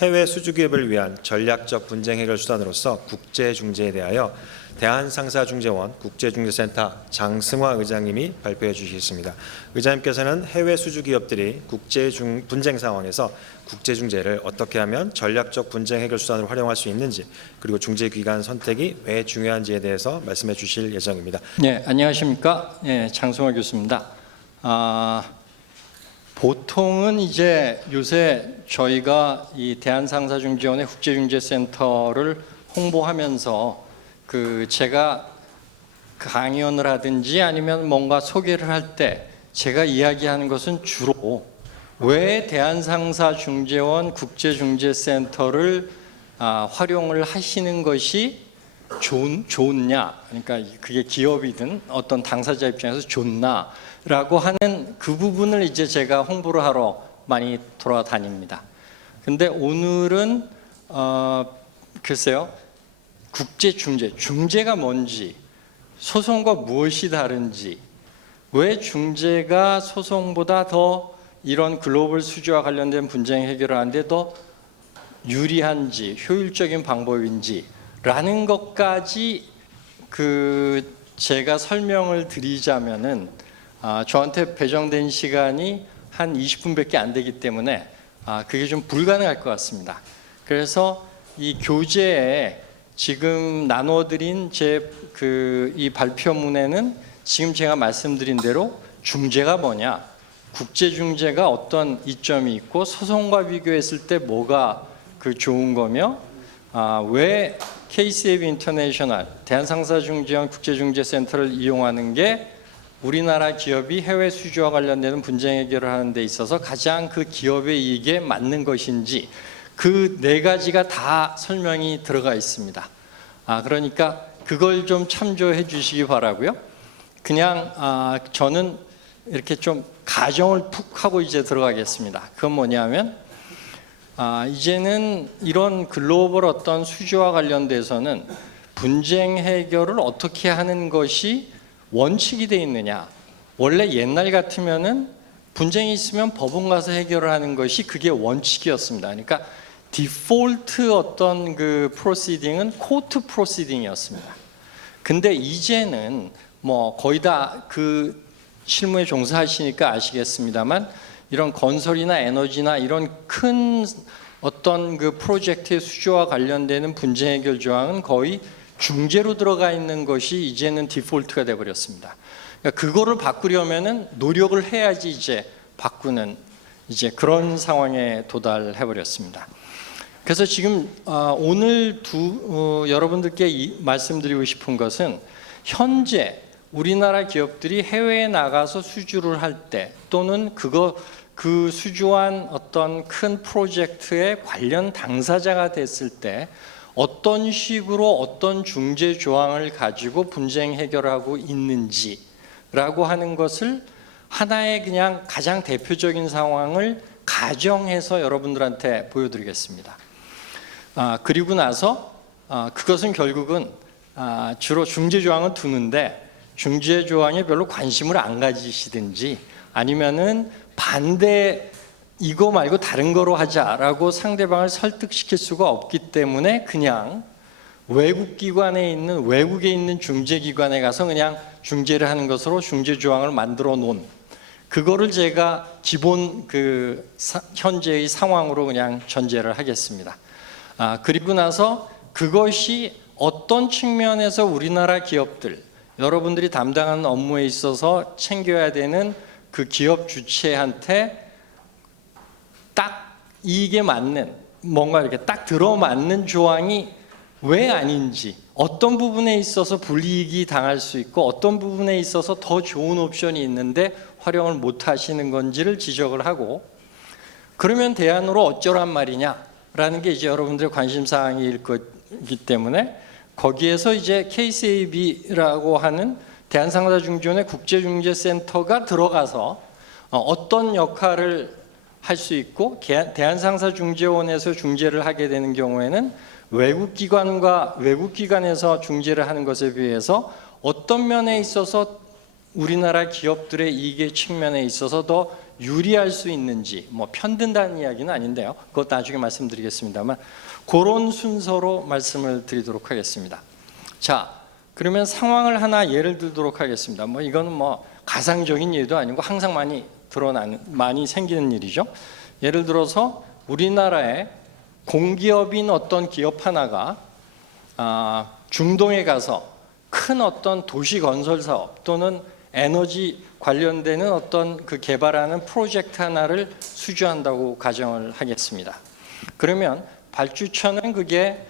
해외 수주기업을 위한 전략적 분쟁 해결 수단으로서 국제중재에 대하여 대한상사중재원 국제중재센터 장승화 의장님이 발표해 주시겠습니다. 의장님께서는 해외 수주기업들이 분쟁 상황에서 국제중재를 어떻게 하면 전략적 분쟁 해결 수단으로 활용할 수 있는지, 그리고 중재기관 선택이 왜 중요한지에 대해서 말씀해 주실 예정입니다. 네, 안녕하십니까? 네, 장승화 교수입니다. 보통은 이제 요새 저희가 이 대한상사중재원의 국제중재센터를 홍보하면서 제가 강연을 하든지 아니면 뭔가 소개를 할 때 제가 이야기하는 것은 주로 왜 대한상사중재원 국제중재센터를 활용을 하시는 것이 좋냐, 그러니까 그게 기업이든 어떤 당사자 입장에서 좋나라고 하는 그 부분을 이제 제가 홍보를 하러 많이 돌아다닙니다. 근데 오늘은 글쎄요, 중재가 뭔지, 소송과 무엇이 다른지, 왜 중재가 소송보다 더 이런 글로벌 수주와 관련된 분쟁 해결을 하는데 더 유리한지, 효율적인 방법인지 라는 것까지 제가 설명을 드리자면은 저한테 배정된 시간이 한 20분밖에 안 되기 때문에 그게 좀 불가능할 것 같습니다. 그래서 이 교재에 지금 나눠드린 이 발표문에는 지금 제가 말씀드린 대로 중재가 뭐냐, 국제중재가 어떤 이점이 있고 소송과 비교했을 때 뭐가 좋은 거며, 왜 KCAB 인터내셔널 대한상사중재원 국제중재센터를 이용하는 게 우리나라 기업이 해외 수주와 관련되는 분쟁 해결을 하는 데 있어서 가장 그 기업의 이익에 맞는 것인지, 그 네 가지가 다 설명이 들어가 있습니다. 그러니까 그걸 좀 참조해 주시기 바라고요. 그냥 저는 이렇게 좀 가정을 푹 하고 이제 들어가겠습니다. 그건 뭐냐면 이제는 이런 글로벌 어떤 수주와 관련돼서는 분쟁 해결을 어떻게 하는 것이 원칙이 돼 있느냐. 원래 옛날 같으면은 분쟁이 있으면 법원 가서 해결을 하는 것이 그게 원칙이었습니다. 그러니까 디폴트 어떤 프로시딩은 코트 프로시딩이었습니다. 근데 이제는 뭐 거의 다 실무에 종사하시니까 아시겠습니다만, 이런 건설이나 에너지나 이런 큰 어떤 프로젝트의 수주와 관련되는 분쟁 해결 조항은 거의 중재로 들어가 있는 것이 이제는 디폴트가 돼 버렸습니다. 그러니까 그거를 바꾸려면은 노력을 해야지 이제 바꾸는 그런 상황에 도달해 버렸습니다. 그래서 지금 오늘 여러분들께 말씀드리고 싶은 것은, 현재 우리나라 기업들이 해외에 나가서 수주를 할 때, 또는 그 수주한 어떤 큰 프로젝트의 관련 당사자가 됐을 때 어떤 식으로 어떤 중재 조항을 가지고 분쟁 해결하고 있는지라고 하는 것을 하나의 그냥 가장 대표적인 상황을 가정해서 여러분들한테 보여드리겠습니다. 그리고 나서 그것은 결국은 주로 중재 조항은 두는데, 중재 조항에 별로 관심을 안 가지시든지 아니면은 반대 이거 말고 다른 거로 하자라고 상대방을 설득시킬 수가 없기 때문에 그냥 외국에 있는 중재기관에 가서 그냥 중재를 하는 것으로 중재 조항을 만들어 놓은, 그거를 제가 기본 현재의 상황으로 그냥 전제를 하겠습니다. 그리고 나서 그것이 어떤 측면에서 우리나라 기업들, 여러분들이 담당하는 업무에 있어서 챙겨야 되는 그 기업 주체한테 딱 이익에 맞는, 뭔가 이렇게 딱 들어맞는 조항이 왜 아닌지, 어떤 부분에 있어서 불이익이 당할 수 있고 어떤 부분에 있어서 더 좋은 옵션이 있는데 활용을 못 하시는 건지를 지적을 하고, 그러면 대안으로 어쩌란 말이냐라는 게 이제 여러분들의 관심사항일 거기 때문에, 거기에서 이제 KCAB라고 하는 대한상사중재원의 국제중재센터가 들어가서 어떤 역할을 할 수 있고, 대한상사중재원에서 중재를 하게 되는 경우에는 외국기관에서 중재를 하는 것에 비해서 어떤 면에 있어서 우리나라 기업들의 이익의 측면에 있어서 더 유리할 수 있는지, 뭐 편든다는 이야기는 아닌데요. 그것 나중에 말씀드리겠습니다만 그런 순서로 말씀을 드리도록 하겠습니다. 자, 그러면 상황을 하나 예를 들도록 하겠습니다. 뭐 이거는 뭐 가상적인 예도 아니고 항상 많이 생기는 일이죠. 예를 들어서 우리나라에 공기업인 어떤 기업 하나가 중동에 가서 큰 어떤 도시 건설 사업 또는 에너지 관련되는 어떤 그 개발하는 프로젝트 하나를 수주한다고 가정을 하겠습니다. 그러면 발주처는 그게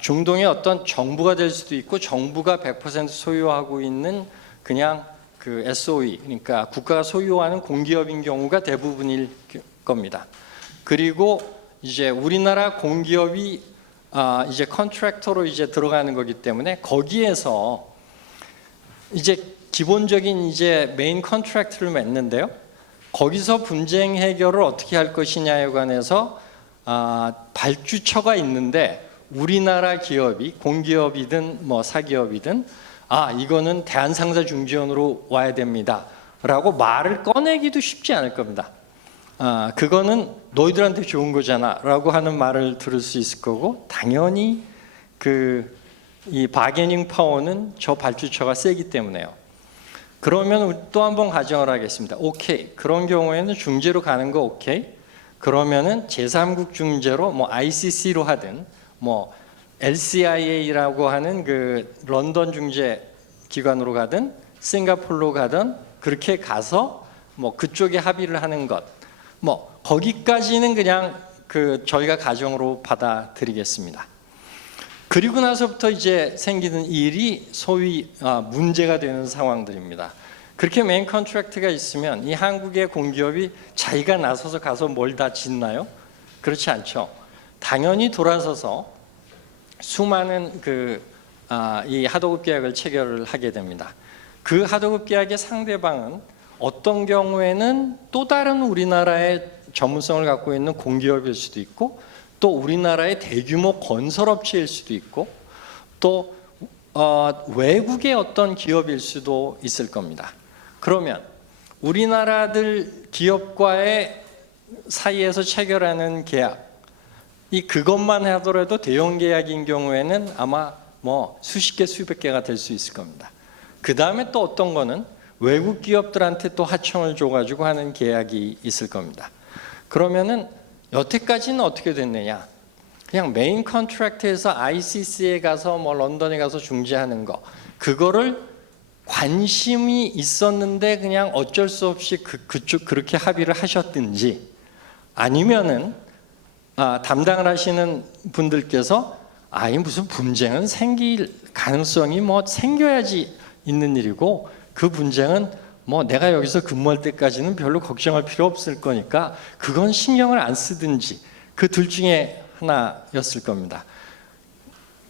중동의 어떤 정부가 될 수도 있고 정부가 100% 소유하고 있는 그냥 그 SOE, 그러니까 국가가 소유하는 공기업인 경우가 대부분일 겁니다. 그리고 이제 우리나라 공기업이 이제 컨트랙터로 이제 들어가는 거기 때문에 거기에서 이제 기본적인 이제 메인 컨트랙트를 맺는데요. 거기서 분쟁 해결을 어떻게 할 것이냐에 관해서 발주처가 있는데 우리나라 기업이 공기업이든 뭐 사기업이든 이거는 대한상사중재원으로 와야 됩니다 라고 말을 꺼내기도 쉽지 않을 겁니다. 그거는 너희들한테 좋은 거잖아 라고 하는 말을 들을 수 있을 거고, 당연히 이 바게닝 파워는 저 발주처가 세기 때문에요. 그러면 또 한 번 가정을 하겠습니다. 오케이, 그런 경우에는 중재로 가는 거 오케이. 그러면은 제3국 중재로 뭐 ICC로 하든 뭐 LCIA라고 하는 그 런던 중재 기관으로 가든 싱가포르로 가든 그렇게 가서 뭐 그쪽에 합의를 하는 것, 뭐 거기까지는 그냥 저희가 가정으로 받아들이겠습니다. 그리고 나서부터 이제 생기는 일이 소위 문제가 되는 상황들입니다. 그렇게 메인 컨트랙트가 있으면 이 한국의 공기업이 자기가 나서서 가서 뭘 다 짓나요? 그렇지 않죠. 당연히 돌아서서 수많은 이 하도급 계약을 체결을 하게 됩니다. 그 하도급 계약의 상대방은 어떤 경우에는 또 다른 우리나라의 전문성을 갖고 있는 공기업일 수도 있고, 또 우리나라의 대규모 건설업체일 수도 있고, 또 외국의 어떤 기업일 수도 있을 겁니다. 그러면 우리나라들 기업과의 사이에서 체결하는 계약, 그것만 하더라도 대형 계약인 경우에는 아마 뭐 수십 개, 수백 개가 될 수 있을 겁니다. 그 다음에 또 어떤 거는 외국 기업들한테 또 하청을 줘가지고 하는 계약이 있을 겁니다. 그러면은 여태까지는 어떻게 됐느냐? 그냥 메인 컨트랙트에서 ICC에 가서 뭐 런던에 가서 중재하는 거, 그거를 관심이 있었는데 그냥 어쩔 수 없이 그쪽 그렇게 합의를 하셨든지, 아니면은 담당을 하시는 분들께서 이 무슨 분쟁은 생길 가능성이 뭐 생겨야지 있는 일이고, 그 분쟁은 뭐 내가 여기서 근무할 때까지는 별로 걱정할 필요 없을 거니까 그건 신경을 안 쓰든지, 그 둘 중에 하나였을 겁니다.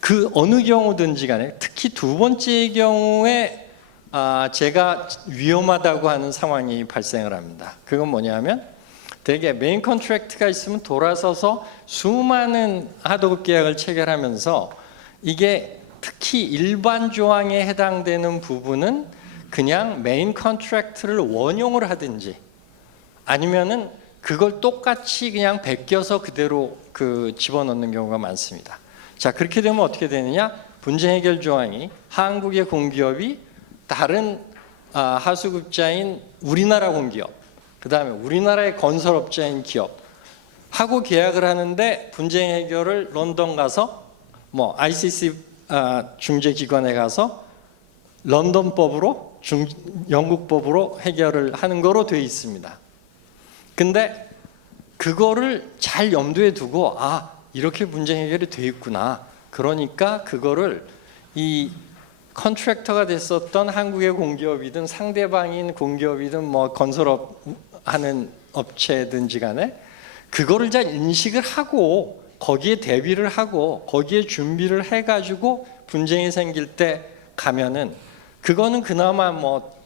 그 어느 경우든지 간에 특히 두 번째의 경우에 제가 위험하다고 하는 상황이 발생을 합니다. 그건 뭐냐면 되게 메인 컨트랙트가 있으면 돌아서서 수많은 하도급 계약을 체결하면서 이게 특히 일반 조항에 해당되는 부분은 그냥 메인 컨트랙트를 원용을 하든지 아니면은 그걸 똑같이 그냥 베껴서 그대로 집어넣는 경우가 많습니다. 자, 그렇게 되면 어떻게 되느냐? 분쟁 해결 조항이 한국의 공기업이 다른 하수급자인 우리나라 공기업, 그 다음에 우리나라의 건설업자인 기업 하고 계약을 하는데 분쟁 해결을 런던 가서 뭐 ICC 중재기관에 가서 런던법으로 영국법으로 해결을 하는 거로 되어 있습니다. 근데 그거를 잘 염두에 두고 이렇게 분쟁 해결이 되어 있구나. 그러니까 그거를 이 컨트랙터가 됐었던 한국의 공기업이든 상대방인 공기업이든 뭐 건설업 하는 업체든지 간에 그거를 잘 인식을 하고 거기에 대비를 하고 거기에 준비를 해가지고 분쟁이 생길 때 가면은 그거는 그나마 뭐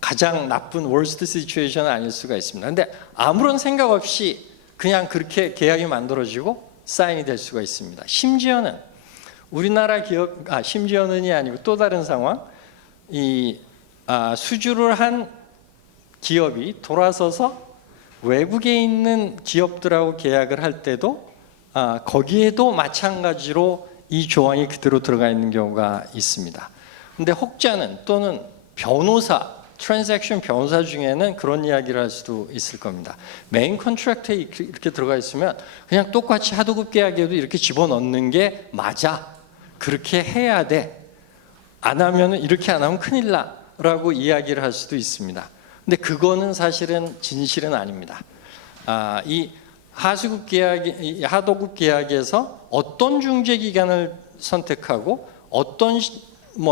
가장 나쁜 worst situation은 아닐 수가 있습니다. 근데 아무런 생각 없이 그냥 그렇게 계약이 만들어지고 사인이 될 수가 있습니다. 심지어는 우리나라 기업, 심지어는이 아니고 또 다른 상황, 수주를 한 기업이 돌아서서 외국에 있는 기업들하고 계약을 할 때도 거기에도 마찬가지로 이 조항이 그대로 들어가 있는 경우가 있습니다. 근데 혹자는 또는 변호사, 트랜잭션 변호사 중에는 그런 이야기를 할 수도 있을 겁니다. 메인 컨트랙트에 이렇게 들어가 있으면 그냥 똑같이 하도급 계약에도 이렇게 집어넣는 게 맞아. 그렇게 해야 돼. 안 하면 이렇게 안 하면 큰일 나라고 이야기를 할 수도 있습니다. 근데 그거는 사실은 진실은 아닙니다. 이 하수급 계약, 하도급 계약에서 어떤 중재 기간을 선택하고 어떤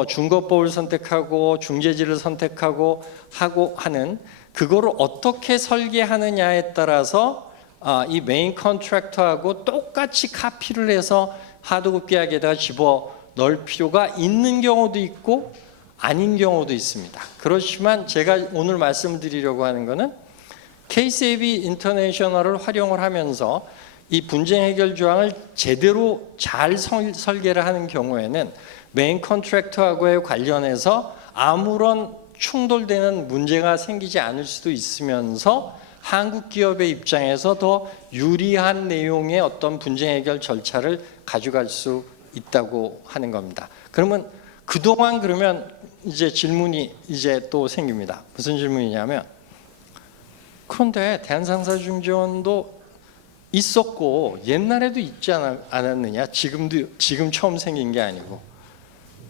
중거법을 선택하고 중재지를 선택하고 하는 그거를 어떻게 설계하느냐에 따라서 이 메인 컨트랙터하고 똑같이 카피를 해서 하도급 계약에다가 집어 넣을 필요가 있는 경우도 있고 아닌 경우도 있습니다. 그렇지만 제가 오늘 말씀드리려고 하는 것은 KCAB 인터내셔널을 활용을 하면서 이 분쟁 해결 조항을 제대로 잘 설계를 하는 경우에는 메인 컨트랙터하고의 관련해서 아무런 충돌되는 문제가 생기지 않을 수도 있으면서 한국 기업의 입장에서 더 유리한 내용의 어떤 분쟁 해결 절차를 가져갈 수 있다고 하는 겁니다. 그러면 그동안 그러면 이제 질문이 이제 또 생깁니다. 무슨 질문이냐면 그런데 대한상사중재원도 있었고 옛날에도 있지 않았느냐? 지금 처음 생긴 게 아니고.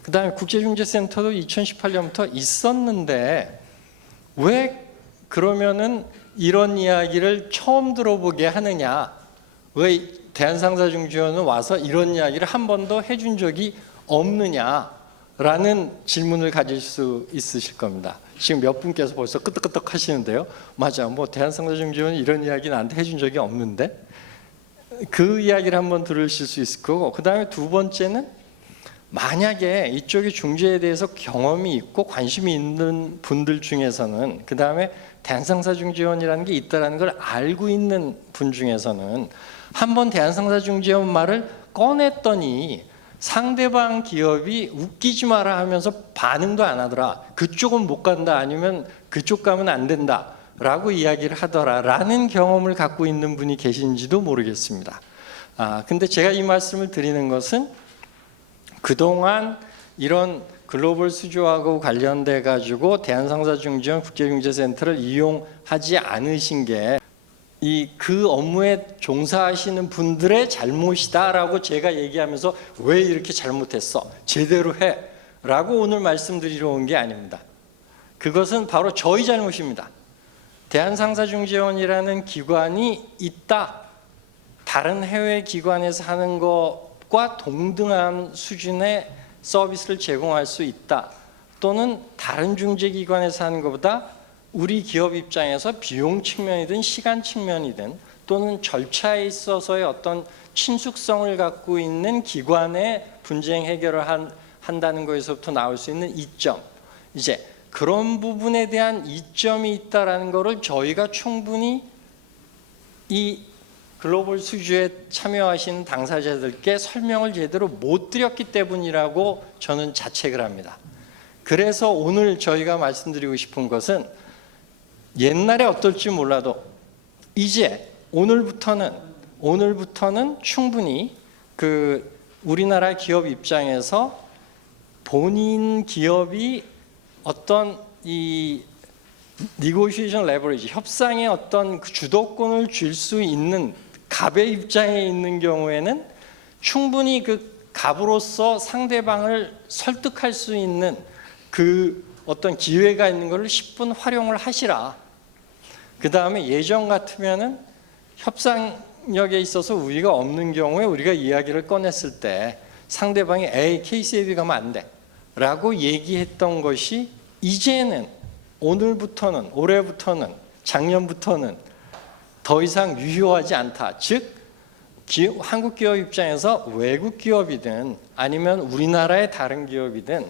그다음에 국제중재센터도 2018년부터 있었는데 왜 그러면은 이런 이야기를 처음 들어보게 하느냐? 왜 대한상사중재원은 와서 이런 이야기를 한 번도 해준 적이 없느냐라는 질문을 가질 수 있으실 겁니다. 지금 몇 분께서 벌써 끄떡끄떡 하시는데요. 맞아, 대한상사중재원은 이런 이야기 나한테 해준 적이 없는데 그 이야기를 한번 들으실 수 있을 거고, 그 다음에 두 번째는 만약에 이쪽의 중재에 대해서 경험이 있고 관심이 있는 분들 중에서는, 그 다음에 대한상사중재원이라는 게 있다는 걸 알고 있는 분 중에서는 한번 대한상사중재원 말을 꺼냈더니 상대방 기업이 웃기지 마라 하면서 반응도 안 하더라. 그쪽은 못 간다, 아니면 그쪽 가면 안 된다 라고 이야기를 하더라 라는 경험을 갖고 있는 분이 계신지도 모르겠습니다. 근데 제가 이 말씀을 드리는 것은 그동안 이런 글로벌 수주하고 관련돼 가지고 대한상사중재원 국제중재센터를 이용하지 않으신 게 그 업무에 종사하시는 분들의 잘못이다라고 제가 얘기하면서 왜 이렇게 잘못했어? 제대로 해! 라고 오늘 말씀드리러 온 게 아닙니다. 그것은 바로 저희 잘못입니다. 대한상사중재원이라는 기관이 있다. 다른 해외 기관에서 하는 것과 동등한 수준의 서비스를 제공할 수 있다. 또는 다른 중재기관에서 하는 것보다 우리 기업 입장에서 비용 측면이든 시간 측면이든 또는 절차에 있어서의 어떤 친숙성을 갖고 있는 기관의 분쟁 해결을 한다는 것에서부터 나올 수 있는 이점, 이제 그런 부분에 대한 이점이 있다라는 것을 저희가 충분히 이 글로벌 수주에 참여하신 당사자들께 설명을 제대로 못 드렸기 때문이라고 저는 자책을 합니다. 그래서 오늘 저희가 말씀드리고 싶은 것은 옛날에 어떨지 몰라도 이제 오늘부터는 충분히 우리나라 기업 입장에서 본인 기업이 어떤 이 negotiation leverage, 협상의 어떤 주도권을 줄 수 있는 갑의 입장에 있는 경우에는 충분히 그 갑으로서 상대방을 설득할 수 있는 그 어떤 기회가 있는 것을 10분 활용을 하시라. 그 다음에 예전 같으면은 협상력에 있어서 우위가 없는 경우에 우리가 이야기를 꺼냈을 때 상대방이 에이 KCAB 가면 안 돼 라고 얘기했던 것이 이제는 오늘부터는, 올해부터는, 작년부터는 더 이상 유효하지 않다. 즉 한국 기업 입장에서 외국 기업이든 아니면 우리나라의 다른 기업이든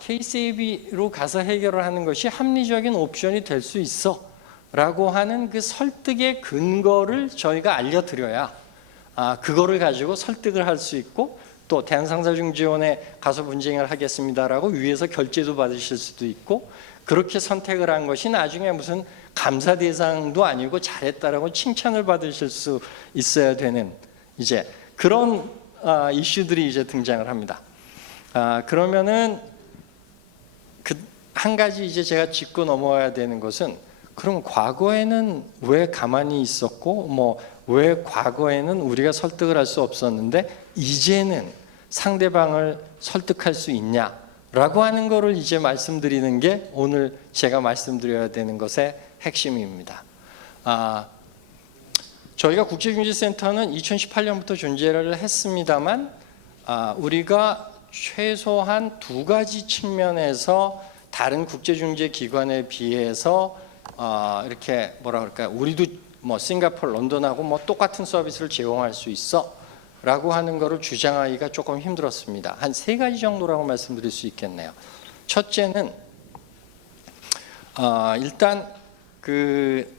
KCAB로 가서 해결을 하는 것이 합리적인 옵션이 될 수 있어 라고 하는 그 설득의 근거를 저희가 알려드려야 그거를 가지고 설득을 할 수 있고, 또 대한상사중재원에 가서 분쟁을 하겠습니다라고 위에서 결제도 받으실 수도 있고, 그렇게 선택을 한 것이 나중에 무슨 감사 대상도 아니고 잘했다라고 칭찬을 받으실 수 있어야 되는 이제 그런 이슈들이 이제 등장을 합니다. 그러면은 한 가지 이제 제가 짚고 넘어가야 되는 것은 그럼 과거에는 왜 가만히 있었고 뭐 왜 과거에는 우리가 설득을 할 수 없었는데 이제는 상대방을 설득할 수 있냐라고 하는 거를 이제 말씀드리는 게 오늘 제가 말씀드려야 되는 것의 핵심입니다. 저희가 국제중재센터는 2018년부터 존재를 했습니다만 우리가 최소한 두 가지 측면에서 다른 국제중재기관에 비해서 이렇게 뭐라 그럴까요? 우리도 뭐 싱가포르, 런던하고 뭐 똑같은 서비스를 제공할 수 있어 라고 하는 거를 주장하기가 조금 힘들었습니다. 한 세 가지 정도라고 말씀드릴 수 있겠네요. 첫째는 일단 그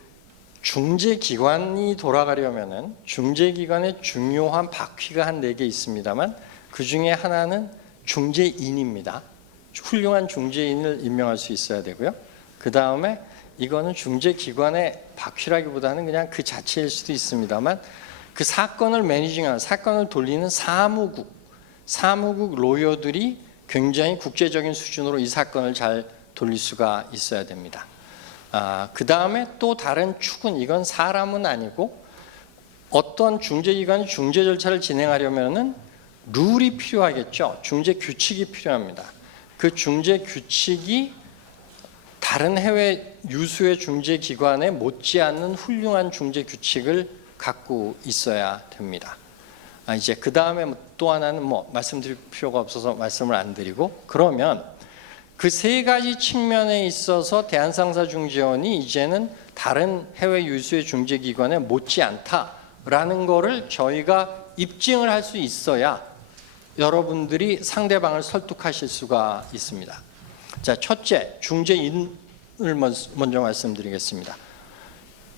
중재기관이 돌아가려면은 중재기관의 중요한 바퀴가 한 4개 있습니다만 그 중에 하나는 중재인입니다. 훌륭한 중재인을 임명할 수 있어야 되고요. 그 다음에 이거는 중재기관의 바퀴라기보다는 그냥 그 자체일 수도 있습니다만 그 사건을 매니징하는, 사건을 돌리는 사무국 로여들이 굉장히 국제적인 수준으로 이 사건을 잘 돌릴 수가 있어야 됩니다. 그 다음에 또 다른 축은 이건 사람은 아니고 어떤 중재기관이 중재 절차를 진행하려면은 룰이 필요하겠죠. 중재 규칙이 필요합니다. 그 중재 규칙이 다른 해외 유수의 중재기관에 못지않는 훌륭한 중재 규칙을 갖고 있어야 됩니다. 이제 그 다음에 또 하나는 뭐 말씀드릴 필요가 없어서 말씀을 안 드리고 그러면 그 세 가지 측면에 있어서 대한상사중재원이 이제는 다른 해외 유수의 중재기관에 못지않다라는 거를 저희가 입증을 할 수 있어야 여러분들이 상대방을 설득하실 수가 있습니다. 자, 첫째, 중재인을 먼저 말씀드리겠습니다.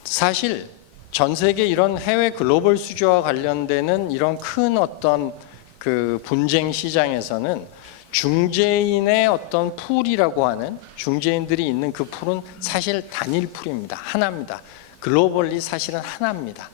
사실 전 세계 이런 해외 글로벌 수주와 관련되는 이런 큰 어떤 그 분쟁 시장에서는 중재인의 어떤 풀이라고 하는 중재인들이 있는 그 풀은 사실 단일 풀입니다. 하나입니다. 글로벌리 사실은 하나입니다.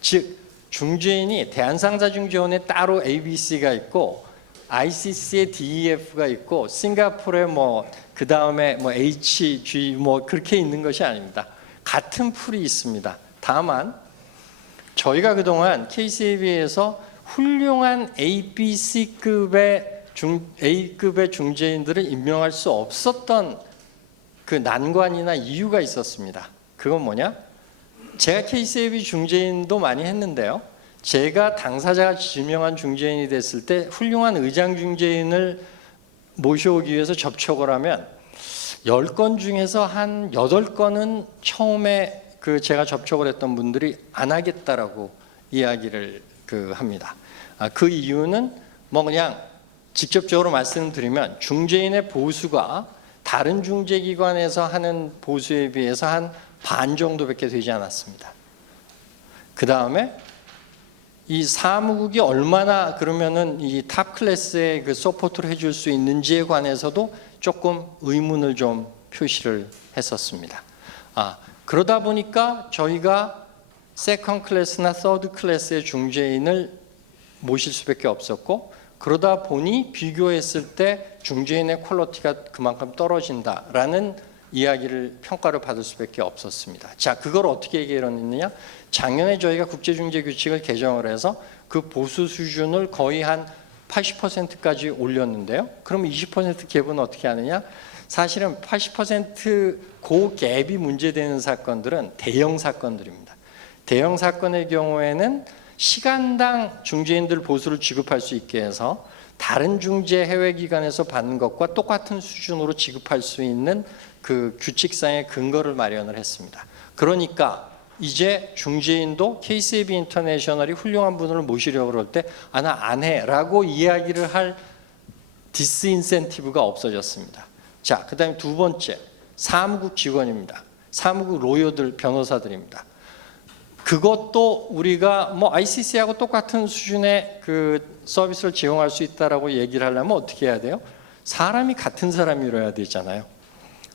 즉 중재인이 대한상사중재원에 따로 ABC가 있고 ICC에 DEF가 있고 싱가포르에 뭐 그 다음에 뭐 HG 뭐 그렇게 있는 것이 아닙니다. 같은 풀이 있습니다. 다만 저희가 그동안 KCAB에서 훌륭한 ABC급의 A급의 중재인들을 임명할 수 없었던 그 난관이나 이유가 있었습니다. 그건 뭐냐? 제가 KCAB 중재인도 많이 했는데요. 제가 당사자가 지명한 중재인이 됐을 때 훌륭한 의장 중재인을 모셔오기 위해서 접촉을 하면 10건 중에서 한 8건은 처음에 그 제가 접촉을 했던 분들이 안 하겠다라고 이야기를 합니다. 그 이유는 뭐 그냥 직접적으로 말씀드리면 중재인의 보수가 다른 중재기관에서 하는 보수에 비해서 한 반 정도밖에 되지 않았습니다. 그 다음에 이 사무국이 얼마나 그러면은 이 탑 클래스의 그 서포트를 해줄 수 있는지에 관해서도 조금 의문을 좀 표시를 했었습니다. 그러다 보니까 저희가 세컨 클래스나 서드 클래스의 중재인을 모실 수밖에 없었고 그러다 보니 비교했을 때 중재인의 퀄리티가 그만큼 떨어진다라는 이야기를 평가를 받을 수밖에 없었습니다. 자, 그걸 어떻게 해결했느냐? 작년에 저희가 국제중재 규칙을 개정을 해서 그 보수 수준을 거의 한 80%까지 올렸는데요. 그럼 20% 갭은 어떻게 하느냐? 사실은 80% 그 갭이 문제되는 사건들은 대형 사건들입니다. 대형 사건의 경우에는 시간당 중재인들 보수를 지급할 수 있게 해서 다른 중재 해외 기관에서 받는 것과 똑같은 수준으로 지급할 수 있는 그 규칙상의 근거를 마련을 했습니다. 그러니까 이제 중재인도 KCAB 인터내셔널이 훌륭한 분을 모시려고 그럴 때 나 안 해라고 이야기를 할 디스인센티브가 없어졌습니다. 자, 그다음에 두 번째, 사무국 직원입니다. 사무국 로여들, 변호사들입니다. 그것도 우리가 뭐 ICC하고 똑같은 수준의 그 서비스를 제공할 수 있다라고 얘기를 하려면 어떻게 해야 돼요? 사람이 같은 사람이어야 되잖아요.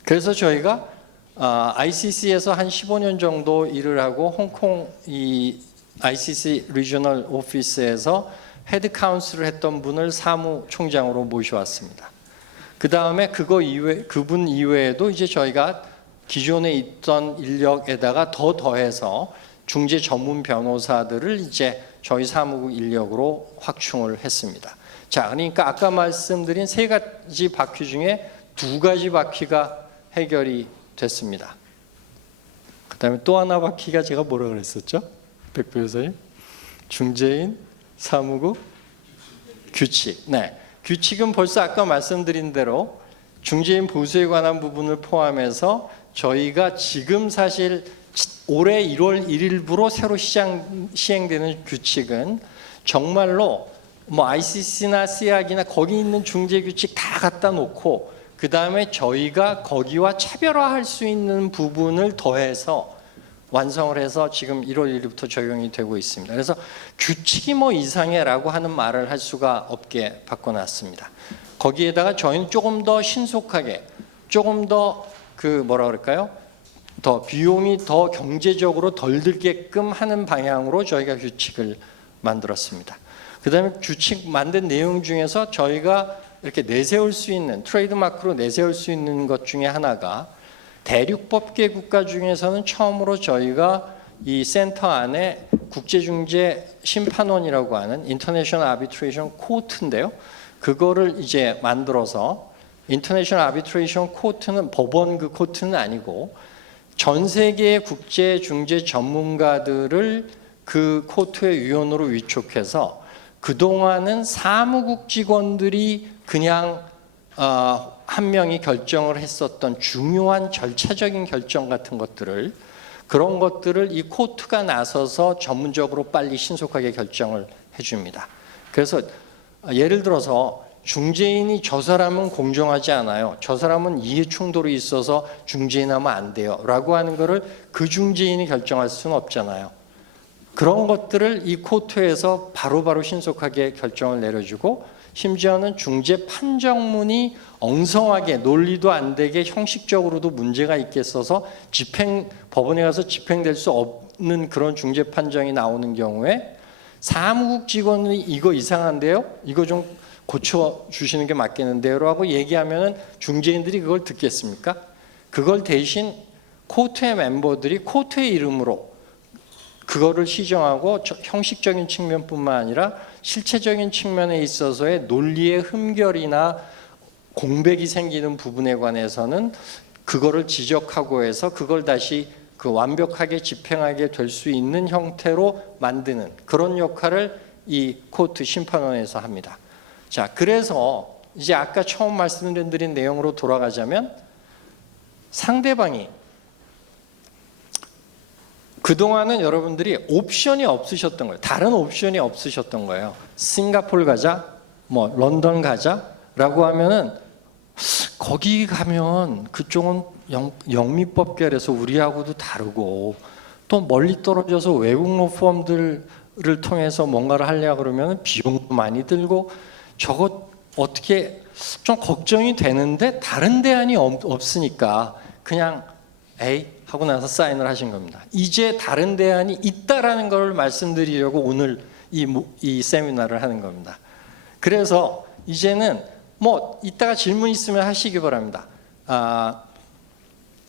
그래서 저희가 ICC에서 한 15년 정도 일을 하고 홍콩 이 ICC 리저널 오피스에서 헤드 카운슬을 했던 분을 사무총장으로 모셔왔습니다. 그 다음에 그분 이외에도 이제 저희가 기존에 있던 인력에다가 더 더해서 중재 전문 변호사들을 이제 저희 사무국 인력으로 확충을 했습니다. 자, 그러니까 아까 말씀드린 세 가지 바퀴 중에 두 가지 바퀴가 해결이 됐습니다. 그다음에 또 하나 바퀴가 제가 뭐라 그랬었죠? 백 변호사님? 중재인, 사무국, 규칙. 네, 규칙은 벌써 아까 말씀드린 대로 중재인 보수에 관한 부분을 포함해서 저희가 지금 사실 올해 1월 1일부로 새로 시행되는 규칙은 정말로 뭐 ICC나 CEAC이나 거기 있는 중재 규칙 다 갖다 놓고 그 다음에 저희가 거기와 차별화할 수 있는 부분을 더해서 완성을 해서 지금 1월 1일부터 적용이 되고 있습니다. 그래서 규칙이 뭐 이상해라고 하는 말을 할 수가 없게 바꿔놨습니다. 거기에다가 저희는 조금 더 신속하게, 조금 더 뭐라 그럴까요? 더 비용이 더 경제적으로 덜 들게끔 하는 방향으로 저희가 규칙을 만들었습니다. 그 다음에 규칙 만든 내용 중에서 저희가 이렇게 내세울 수 있는 트레이드마크로 내세울 수 있는 것 중에 하나가 대륙법계 국가 중에서는 처음으로 저희가 이 센터 안에 국제중재 심판원이라고 하는 인터내셔널 아비트레이션 코트인데요. 그거를 이제 만들어서 인터내셔널 아비트레이션 코트는 법원 그 코트는 아니고 전 세계의 국제중재 전문가들을 그 코트의 위원으로 위촉해서 그동안은 사무국 직원들이 그냥 한 명이 결정을 했었던 중요한 절차적인 결정 같은 것들을 그런 것들을 이 코트가 나서서 전문적으로 빨리 신속하게 결정을 해줍니다. 그래서 예를 들어서 중재인이 저 사람은 공정하지 않아요. 저 사람은 이해 충돌이 있어서 중재인하면 안 돼요. 라고 하는 거를 그 중재인이 결정할 수는 없잖아요. 그런 것들을 이 코트에서 바로바로 신속하게 결정을 내려주고 심지어는 중재 판정문이 엉성하게 논리도 안 되게 형식적으로도 문제가 있겠어서 법원에 가서 집행될 수 없는 그런 중재 판정이 나오는 경우에 사무국 직원이 이거 이상한데요? 이거 좀 고쳐주시는 게 맞겠는데요? 라고 얘기하면 중재인들이 그걸 듣겠습니까? 그걸 대신 코트의 멤버들이 코트의 이름으로 그거를 시정하고 형식적인 측면뿐만 아니라 실체적인 측면에 있어서의 논리의 흠결이나 공백이 생기는 부분에 관해서는 그거를 지적하고 해서 그걸 다시 완벽하게 집행하게 될 수 있는 형태로 만드는 그런 역할을 이 코트 심판원에서 합니다. 자, 그래서 이제 아까 처음 말씀드린 내용으로 돌아가자면 상대방이 그동안은 여러분들이 옵션이 없으셨던 거예요. 다른 옵션이 없으셨던 거예요. 싱가포르 가자, 뭐 런던 가자라고 하면은 거기 가면 그쪽은 영미법결에서 우리하고도 다르고 또 멀리 떨어져서 외국 로펌들을 통해서 뭔가를 하려고 그러면 비용도 많이 들고 저거 어떻게 좀 걱정이 되는데 다른 대안이 없으니까 그냥 에이 하고 나서 사인을 하신 겁니다. 이제 다른 대안이 있다라는 걸 말씀드리려고 오늘 이 세미나를 하는 겁니다. 그래서 이제는 뭐 이따가 질문 있으면 하시기 바랍니다.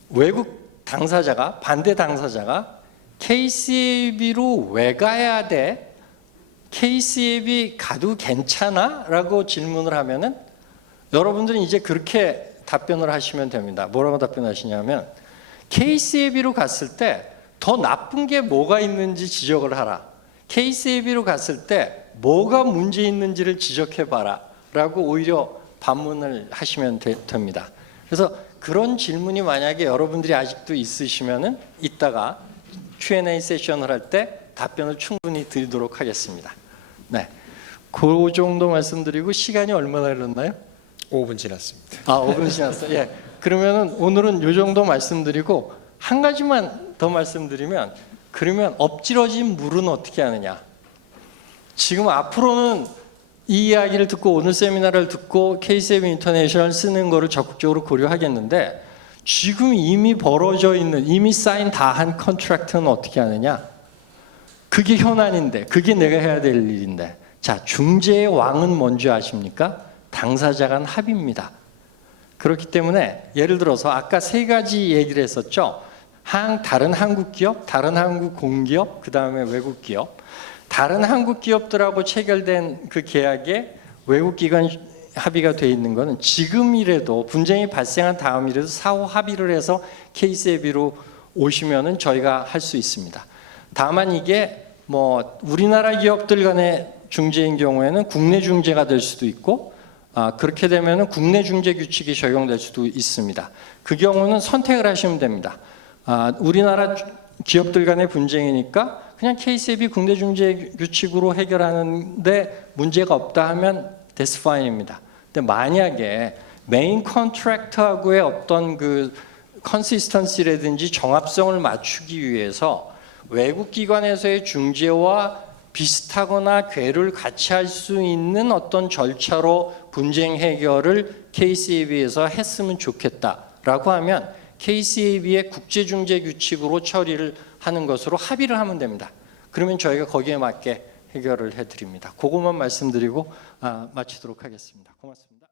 외국 당사자가 반대 당사자가 KCAB로 왜 가야 돼? KCAB 가도 괜찮아? 라고 질문을 하면은 여러분들은 이제 그렇게 답변을 하시면 됩니다. 뭐라고 답변하시냐면 KCAB로 갔을 때 더 나쁜 게 뭐가 있는지 지적을 하라. KCAB로 갔을 때 뭐가 문제 있는지를 지적해봐라. 라고 오히려 반문을 하시면 됩니다. 그래서 그런 질문이 만약에 여러분들이 아직도 있으시면은 이따가 Q&A 세션을 할 때 답변을 충분히 드리도록 하겠습니다. 네, 그 정도 말씀드리고 시간이 얼마나 흘렀나요? 5분 지났습니다. 5분 지났어요. 예. 그러면은 오늘은 이 정도 말씀드리고 한 가지만 더 말씀드리면 그러면 엎질러진 물은 어떻게 하느냐? 지금 앞으로는 이 이야기를 듣고 오늘 세미나를 듣고 KCAB 인터내셔널 쓰는 거를 적극적으로 고려하겠는데 지금 이미 벌어져 있는, 이미 사인 다 한 컨트랙트는 어떻게 하느냐? 그게 현안인데, 그게 내가 해야 될 일인데. 자, 중재의 왕은 뭔지 아십니까? 당사자 간 합의입니다. 그렇기 때문에 예를 들어서 아까 세 가지 얘기를 했었죠. 다른 한국 기업, 다른 한국 공기업, 그 다음에 외국 기업. 다른 한국 기업들하고 체결된 그 계약에 외국 기관 합의가 돼 있는 거는 지금이라도 분쟁이 발생한 다음이라도 사후 합의를 해서 KCAB로 오시면은 저희가 할 수 있습니다. 다만 이게 뭐 우리나라 기업들 간의 중재인 경우에는 국내 중재가 될 수도 있고 그렇게 되면은 국내 중재 규칙이 적용될 수도 있습니다. 그 경우는 선택을 하시면 됩니다. 우리나라 기업들 간의 분쟁이니까 그냥 KCAB 국내 중재 규칙으로 해결하는데 문제가 없다 하면 that's fine입니다. 근데 만약에 메인 컨트랙트하고의 어떤 그 컨시스턴시라든지 정합성을 맞추기 위해서 외국 기관에서의 중재와 비슷하거나 궤를 같이 할 수 있는 어떤 절차로 분쟁 해결을 KCAB에서 했으면 좋겠다라고 하면 KCAB의 국제중재 규칙으로 처리를 하는 것으로 합의를 하면 됩니다. 그러면 저희가 거기에 맞게 해결을 해드립니다. 그것만 말씀드리고 마치도록 하겠습니다. 고맙습니다.